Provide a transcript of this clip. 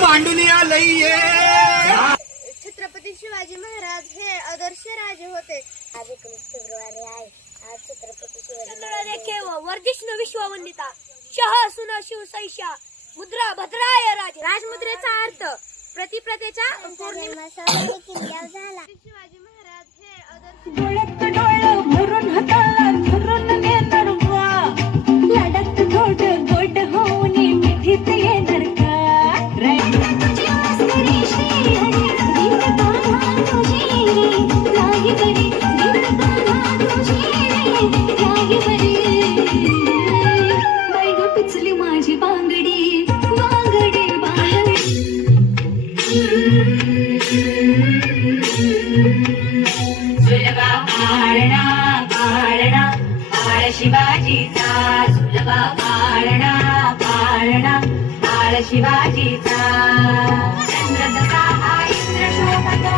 मांडून आलंय. छत्रपती शिवाजी महाराज हे आदर्श राजे होते. आज 19 फेब्रुवारी आहे. आज छत्रपती शिवाजी वर्धिष्णू विश्ववंदिता शह सुन शिवसैषा मुद्रा भद्राय राज. राजमुद्रेचा अर्थ प्रतिप्रतेच्या पौर्णिमेचा किल्ल्यावर झाला. शिवाजी महाराज हे आदर्श डोळ्यात डोळं भरून हाताला धरून नेणार वा. लाडात थोड गोड होऊन मिठीत येणार का. तुझी वासरी श्री हरी गीत गाणं तुझी लागी बरी. गीत गाणं तुझी लागी बरी. बाई ग पिचली माझी बांगडी बांगडी बांगडी. सुलभा पाळणा पाळणा पाळ शिवाजीचा. सुलभा पाळणा पाळणा पाळ शिवाजीचा. चंद्र जसा हा इंद्र शोभतो.